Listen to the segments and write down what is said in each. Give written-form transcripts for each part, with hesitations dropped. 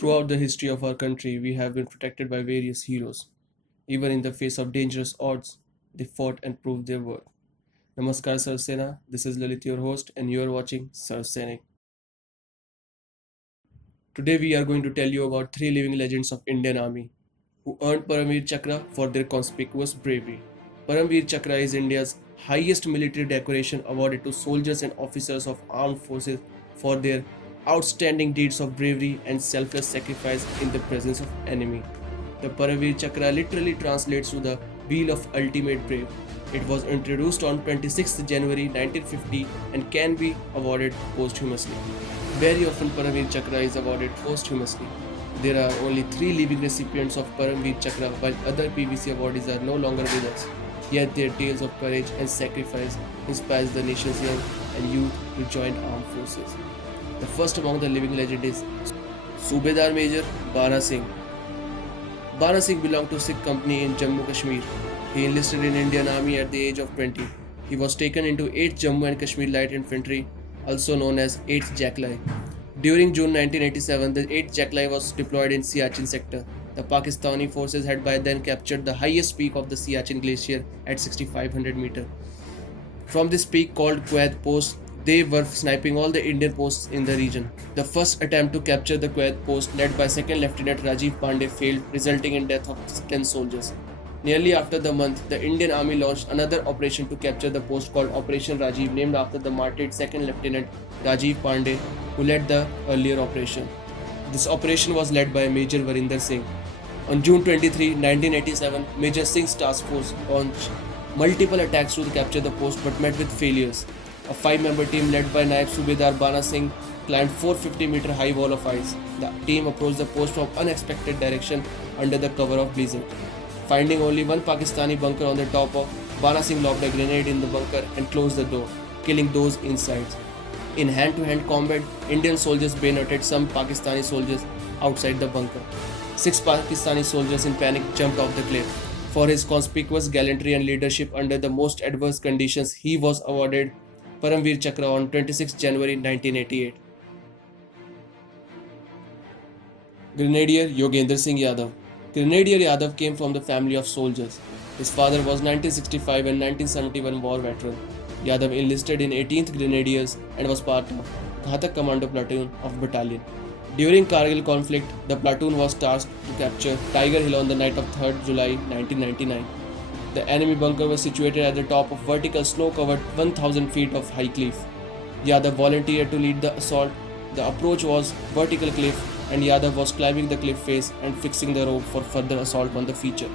Throughout the history of our country, we have been protected by various heroes. Even in the face of dangerous odds, they fought and proved their worth. Namaskar Sar Sena, this is Lalit, your host, and you are watching Sar Sainik. Today we are going to tell you about three living legends of Indian Army who earned Paramveer Chakra for their conspicuous bravery. Paramveer Chakra is India's highest military decoration awarded to soldiers and officers of armed forces for their outstanding deeds of bravery and selfless sacrifice in the presence of enemy. The Paramveer Chakra literally translates to the Wheel of Ultimate Brave. It was introduced on 26th January 1950 and can be awarded posthumously. Very often Paramveer Chakra is awarded posthumously. There are only 3 living recipients of Paramveer Chakra while other PVC awardees are no longer with us. Yet their tales of courage and sacrifice inspires the nation's young and youth to join armed forces. The first among the living legend is Subedar Major Bana Singh. Bana Singh belonged to Sikh company in Jammu Kashmir. He enlisted in Indian Army at the age of 20. He was taken into 8th Jammu and Kashmir Light Infantry, also known as 8th Jackline. During June 1987, the 8th Jackline was deployed in Siachen sector. The Pakistani forces had by then captured the highest peak of the Siachen Glacier at 6,500 meters. From this peak called Quaid Post, they were sniping all the Indian posts in the region. The first attempt to capture the Quaid Post, led by 2nd Lieutenant Rajiv Pandey, failed, resulting in death of 10 soldiers. Nearly after the month, the Indian Army launched another operation to capture the post called Operation Rajiv, named after the martyred 2nd Lieutenant Rajiv Pandey, who led the earlier operation. This operation was led by Major Varinder Singh. On June 23, 1987, Major Singh's task force launched multiple attacks to capture the post but met with failures. A 5-member team led by Naib Subedar Bana Singh climbed 450-meter high wall of ice. The team approached the post from unexpected direction under the cover of blizzard. Finding only one Pakistani bunker on the top of, Bana Singh lobbed a grenade in the bunker and closed the door, killing those inside. In hand-to-hand combat, Indian soldiers bayoneted some Pakistani soldiers outside the bunker. 6 Pakistani soldiers in panic jumped off the cliff. For his conspicuous gallantry and leadership under the most adverse conditions, he was awarded Paramveer Chakra on 26 January 1988. Grenadier Yogendra Singh Yadav. Grenadier Yadav came from the family of soldiers. His father was 1965 and 1971 war veteran. Yadav enlisted in 18th Grenadiers and was part of Ghatak Commando Platoon of Battalion. During Kargil conflict, the platoon was tasked to capture Tiger Hill on the night of 3rd July 1999. The enemy bunker was situated at the top of vertical snow-covered 1,000 feet of high cliff. Yadav volunteered to lead the assault. The approach was vertical cliff and Yadav was climbing the cliff face and fixing the rope for further assault on the feature.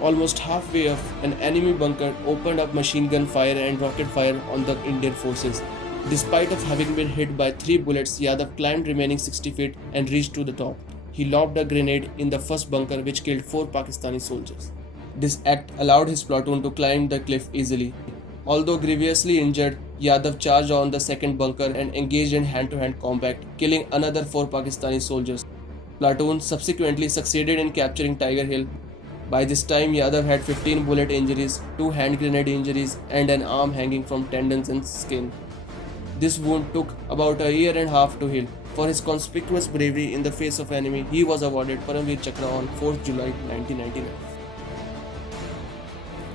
Almost halfway up, an enemy bunker opened up machine gun fire and rocket fire on the Indian forces. Despite of having been hit by 3 bullets, Yadav climbed remaining 60 feet and reached to the top. He lobbed a grenade in the first bunker which killed 4 Pakistani soldiers. This act allowed his platoon to climb the cliff easily. Although grievously injured, Yadav charged on the second bunker and engaged in hand-to-hand combat, killing another 4 Pakistani soldiers. Platoon subsequently succeeded in capturing Tiger Hill. By this time, Yadav had 15 bullet injuries, 2 hand grenade injuries, and an arm hanging from tendons and skin. This wound took about a year and a half to heal. For his conspicuous bravery in the face of enemy, he was awarded Paramveer Chakra on 4th July 1999.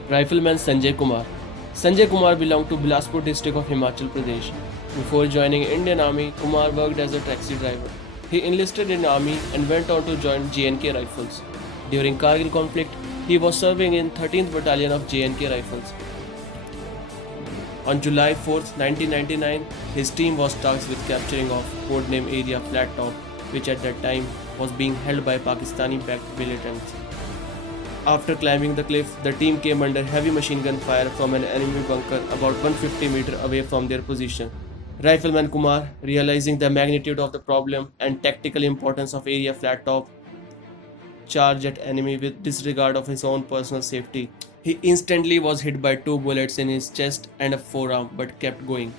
Rifleman Sanjay Kumar. Sanjay Kumar belonged to Bilaspur district of Himachal Pradesh. Before joining Indian Army, Kumar worked as a taxi driver. He enlisted in Army and went on to join J&K Rifles. During Kargil conflict, he was serving in 13th Battalion of J&K Rifles. On July 4, 1999, his team was tasked with capturing of codename area Flat Top, which at that time was being held by Pakistani-backed militants. After climbing the cliff, the team came under heavy machine gun fire from an enemy bunker about 150 meters away from their position. Rifleman Kumar, realizing the magnitude of the problem and tactical importance of area Flat Top, charged at enemy with disregard of his own personal safety. He instantly was hit by 2 bullets in his chest and a forearm but kept going.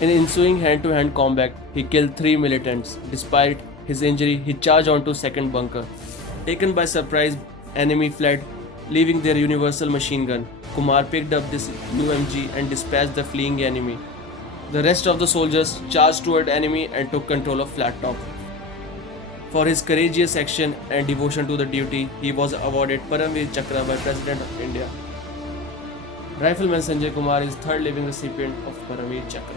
In ensuing hand-to-hand combat, he killed 3 militants. Despite his injury, he charged onto second bunker. Taken by surprise, enemy fled, leaving their universal machine gun. Kumar picked up this UMG and dispatched the fleeing enemy. The rest of the soldiers charged toward enemy and took control of Flat Top. For his courageous action and devotion to the duty, he was awarded Paramveer Chakra by President of India. Rifleman Sanjay Kumar is third living recipient of Paramveer Chakra.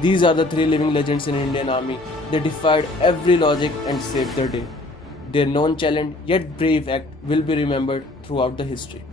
These are the three living legends in Indian Army. They defied every logic and saved the day. Their non-challenged yet brave act will be remembered throughout the history.